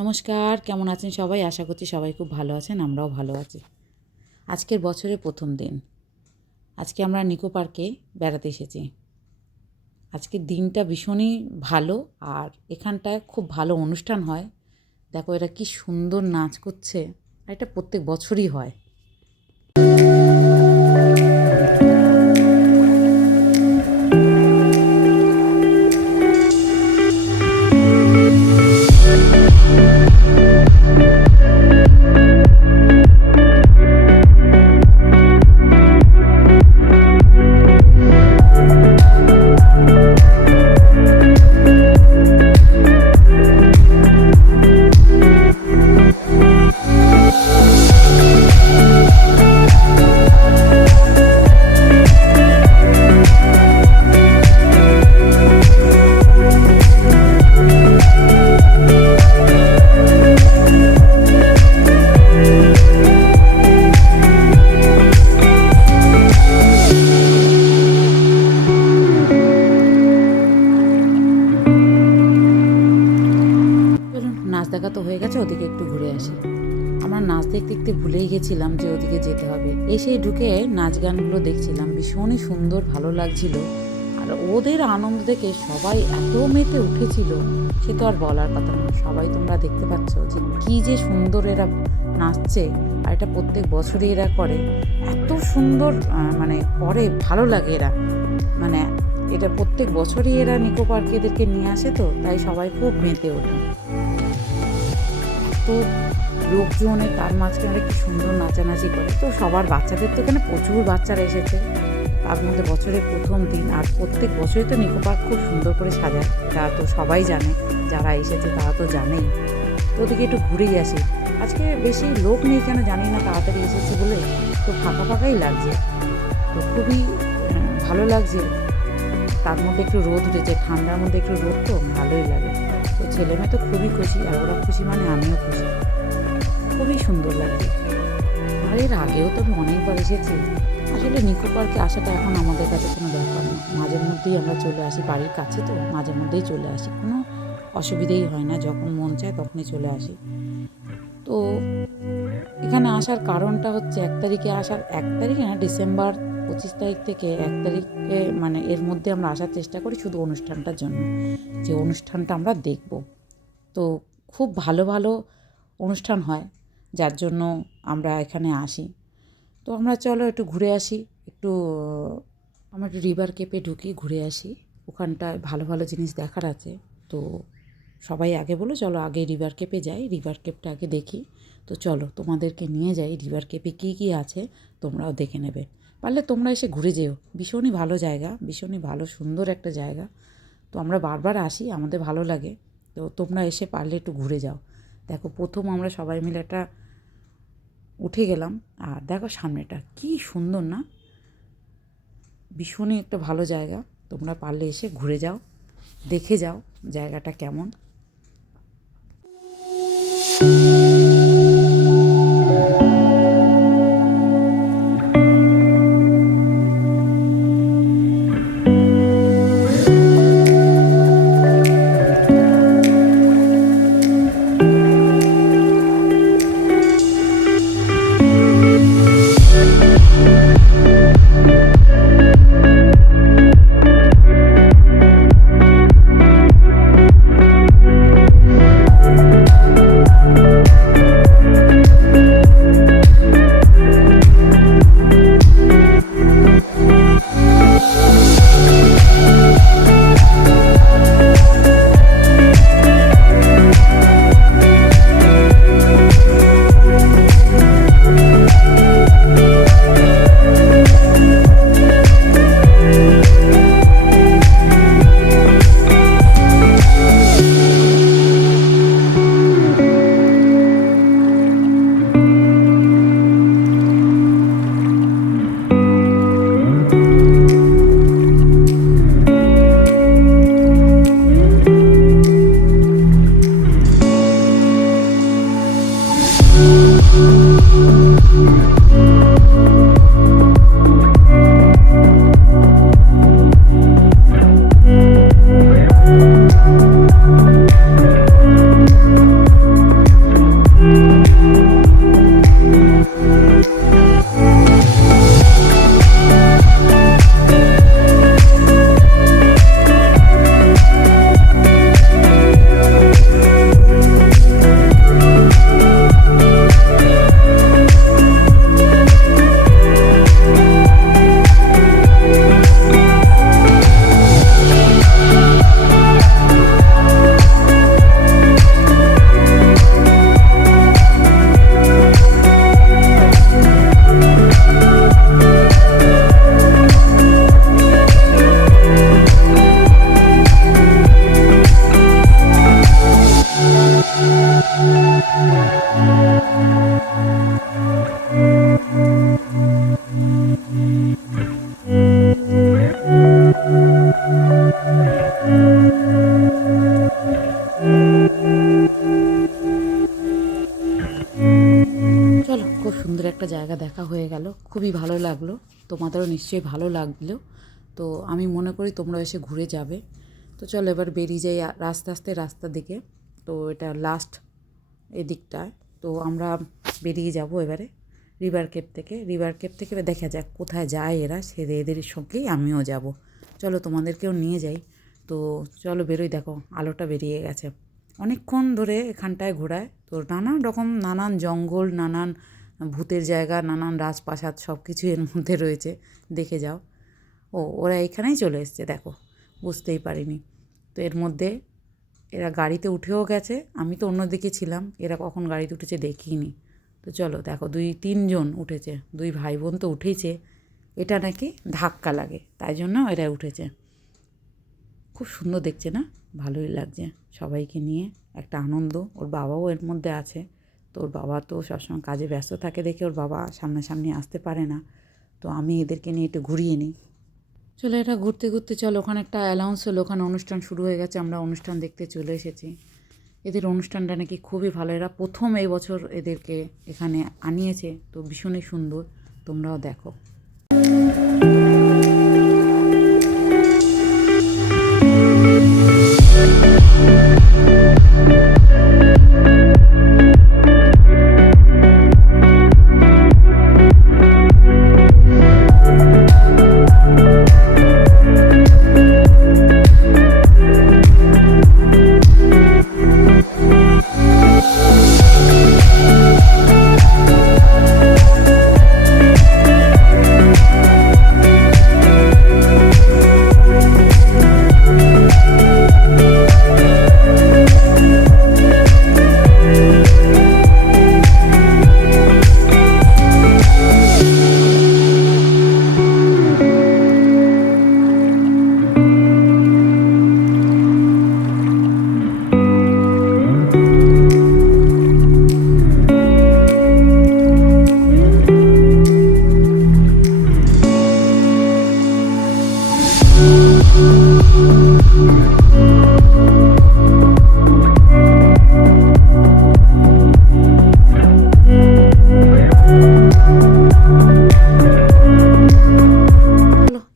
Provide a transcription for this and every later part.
নমস্কার, কেমন আছেন সবাই? আশা করছি সবাই খুব ভালো আছেন, আমরাও ভালো আছি। আজকের বছরের প্রথম দিন। আজকে আমরা নিকো পার্কে বেড়াতে এসেছি। আজকের দিনটা ভীষণই ভালো আর এখানটায় খুব ভালো অনুষ্ঠান হয়। দেখো এরা কি সুন্দর নাচ করছে, আর এটা প্রত্যেক বছরই হয়। চলুন, নাচ দেখা তো হয়ে গেছে, ওদিকে একটু ঘুরে আসি। আমরা নাচ দেখতে দেখতে ভুলেই গেছিলাম যে ওদিকে যেতে হবে। এসে ঢুকে নাচ গানগুলো দেখছিলাম, ভীষণই সুন্দর, ভালো লাগছিল। আর ওদের আনন্দ দেখে সবাই এত মেতে উঠেছিল, সে তো আর বলার কথা না। সবাই তোমরা দেখতে পাচ্ছ যে কী যে সুন্দর এরা নাচছে, আর এটা প্রত্যেক বছরই এরা করে। এত সুন্দর মানে করে, ভালো লাগে এরা, মানে এটা প্রত্যেক বছরই এরা নিকো পার্কে এদেরকে নিয়ে আসে, তো তাই সবাই খুব মেতে ওঠে। তো লোকজনে তার মাঝখানে কি সুন্দর নাচানাচি করে। তো সবার বাচ্চাদের তো এখানে প্রচুর বাচ্চারা এসেছে, তার মধ্যে বছরের প্রথম দিন। আর প্রত্যেক বছরই তো নিকো পার্ক খুব সুন্দর করে সাজায়, তা তো সবাই জানে, যারা এসেছে তারা তো জানেই। তো ওদিকে একটু ঘুরেই আসি। আজকে বেশি লোক নেই কেন জানি না, তাড়াতাড়ি এসেছে বলে তো ফাঁকা ফাঁকাই লাগছে। তো খুবই ভালো লাগছে। তার মধ্যে একটু রোদ উঠেছে, ঠান্ডার মধ্যে একটু রোদ, তো ভালোই লাগে। তো ছেলে মেয়ে তো খুবই খুশি, আর ওরা খুশি মানে আমিও খুশি। খুবই সুন্দর লাগে। আর এর আগেও তো আমি অনেকবার এসেছি। আসলে নিকো পার্কে আসাটা এখন আমাদের কাছে কোনো ব্যাপার না। মাঝে মধ্যেই আমরা চলে আসি, বাড়ির কাছে তো মাঝে মধ্যেই চলে আসি, কোনো অসুবিধেই হয় না। যখন মন চায় তখনই চলে আসি। তো এখানে আসার কারণটা হচ্ছে 1 তারিখে আসার, 1 তারিখে না, ডিসেম্বর 25 তারিখ থেকে 1 তারিখে, মানে এর মধ্যে আমরা আসার চেষ্টা করি শুধু অনুষ্ঠানটার জন্য, যে অনুষ্ঠানটা আমরা দেখব। তো খুব ভালো ভালো অনুষ্ঠান হয়, যার জন্য আমরা এখানে আসি। তো আমরা চলো একটু ঘুরে আসি, আমরা একটু রিভার কেপে ঢুকি, ঘুরে আসি। ওখানটায় ভালো ভালো জিনিস দেখার আছে। তো সবাই আগে বলো চলো আগে রিভার কেপে যাই, রিভার কেপটা আগে দেখি। তো চলো তোমাদেরকে নিয়ে যাই, রিভার কেপে কী কী আছে তোমরাও দেখে নেবে। পারলে তোমরা এসে ঘুরে যেও, ভীষণই ভালো জায়গা, ভীষণই ভালো সুন্দর একটা জায়গা। তো আমরা বারবার আসি, আমাদের ভালো লাগে। তো তোমরা এসে পারলে একটু ঘুরে যাও। দেখো প্রথম আমরা সবাই মিলে একটা উঠে গেলাম, আর দেখো সামনেটা কি সুন্দর না, ভীষণই একটা ভালো জায়গা। তোমরা পারলে এসে ঘুরে যাও, দেখে যাও জায়গাটা কেমন। চলো, খুব সুন্দর একটা জায়গা দেখা হয়ে গেল, খুবই ভালো লাগলো, তোমাদেরও নিশ্চয়ই ভালো লাগলো। তো আমি মনে করি তোমরা এসে ঘুরে যাবে। তো চলো এবার বেরিয়ে যাই রাস্তার দিকে। তো এটা লাস্ট এদিকটায়। তো আমরা বেরিয়ে যাব এবারে রিভার কেপ থেকে এবার দেখা যাক কোথায় যায় এরা, এদের সঙ্গেই আমিও যাব। চলো তোমাদেরকেও নিয়ে যাই। তো চলো বেরোই, দেখো আলোটা বেরিয়ে গেছে। অনেকক্ষণ ধরে এখানটায় ঘোরায়। তো নানান জঙ্গল, নানান ভূতের জায়গা, নানান রাজপ্রাসাদ সব কিছু এর মধ্যে রয়েছে, দেখে যাও। ওরা এখানেই চলে এসছে, দেখো, বুঝতেই পারিনি। তো এর মধ্যে এরা গাড়িতে উঠেও গেছে, আমি তো অন্যদিকে ছিলাম, এরা কখন গাড়িতে উঠেছে দেখিনি। তো চলো দেখো 2-3 জন উঠেছে, 2 ভাই বোন তো উঠেইছে। এটা নাকি ধাক্কা লাগে, তাই জন্য এরা উঠেছে। খুব সুন্দর দেখছে না, ভালোই লাগছে সবাইকে নিয়ে, একটা আনন্দ। ওর বাবাও এর মধ্যে আছে। তো ওর বাবা তো সবসময় কাজে ব্যস্ত থাকে দেখে ওর বাবা সামনাসামনি আসতে পারে না। তো আমি এদেরকে নিয়ে একটু ঘুরিয়ে নিই। চলো এটা ঘুরতে চলো, ওখানে একটা অ্যানাউন্স হলো, ওখানে অনুষ্ঠান শুরু হয়ে গেছে, আমরা অনুষ্ঠান দেখতে চলে এসেছি। এদের অনুষ্ঠানটা নাকি খুবই ভালো, এরা প্রথম এই বছর এদেরকে এখানে আনিয়েছে, তো ভীষণই সুন্দর, তোমরাও দেখো।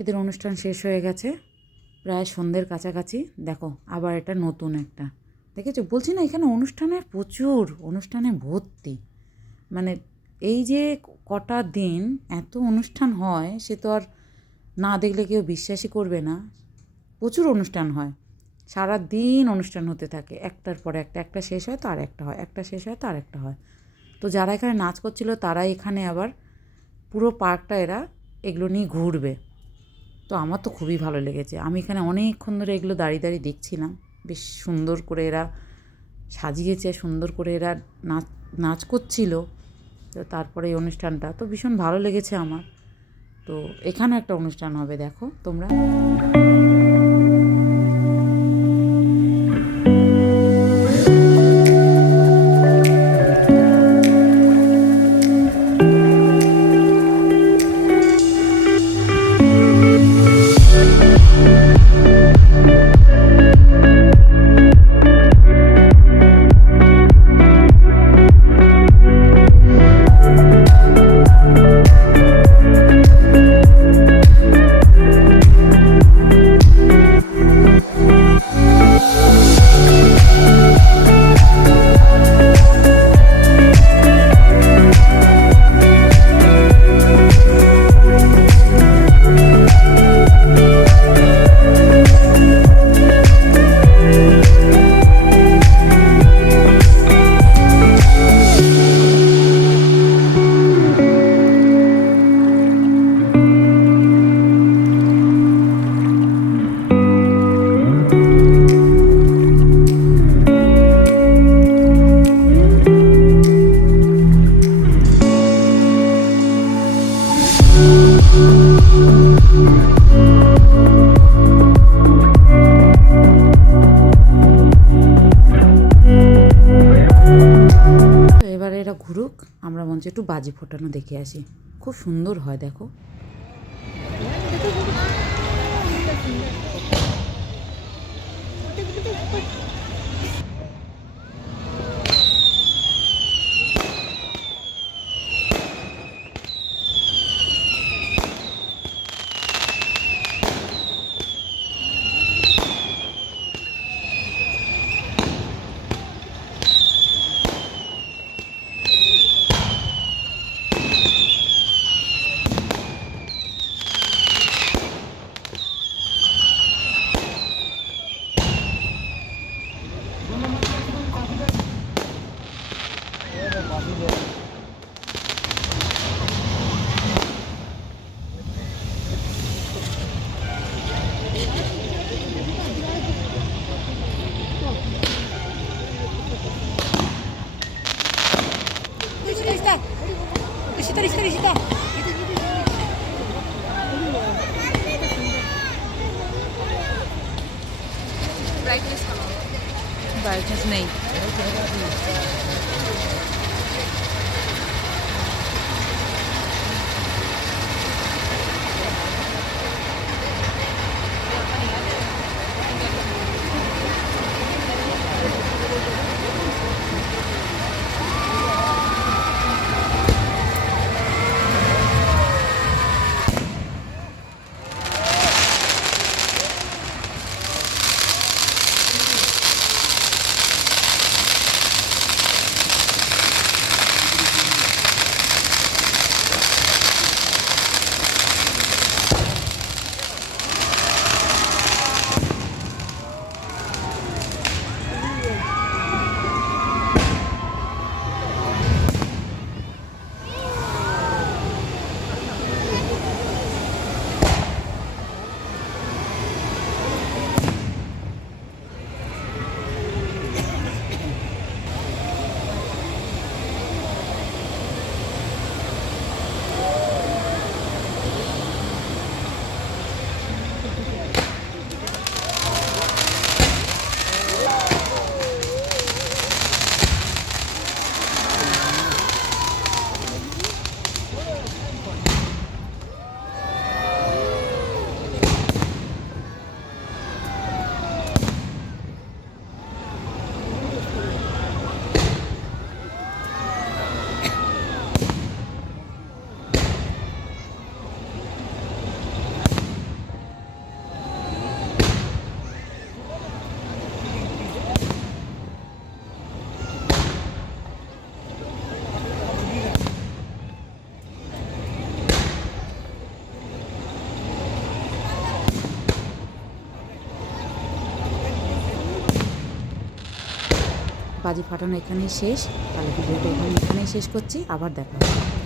এদের অনুষ্ঠান শেষ হয়ে গেছে, প্রায় সন্ধ্যের কাছাকাছি। দেখো আবার এটা নতুন একটা, দেখেছো, বলছি না এখানে অনুষ্ঠানে ভর্তি। মানে এই যে কটা দিন এত অনুষ্ঠান হয়, সে তো আর না দেখলে কেউ বিশ্বাসই করবে না। প্রচুর অনুষ্ঠান হয়, সারা দিন অনুষ্ঠান হতে থাকে, একটার পর একটা শেষ হয় তো আর একটা হয়, একটা শেষ হয় তো আর একটা হয়। তো যারা এখানে নাচ করছিল তারাই এখানে আবার পুরো পার্কটা এরা এগুলো নিয়ে ঘুরবে। তো আমার তো খুবই ভালো লেগেছে, আমি এখানে অনেকক্ষণ ধরে এগুলো দাঁড়িয়ে দেখছিলাম। বেশ সুন্দর করে এরা সাজিয়েছে, সুন্দর করে এরা নাচ করছিল। তো তারপরে এই অনুষ্ঠানটা তো ভীষণ ভালো লেগেছে আমার। তো এখানেও একটা অনুষ্ঠান হবে, দেখো তোমরা। ঘুরুক, আমরা মঞ্চ একটু বাজি ফোটানো দেখে আসি। খুব সুন্দর হয় দেখো। ব্রাইটনেস নেই। বাজি ফাটানো এখানেই শেষ। তাহলে ভিডিওটা এখানেই শেষ করছি, আবার দেখা হবে।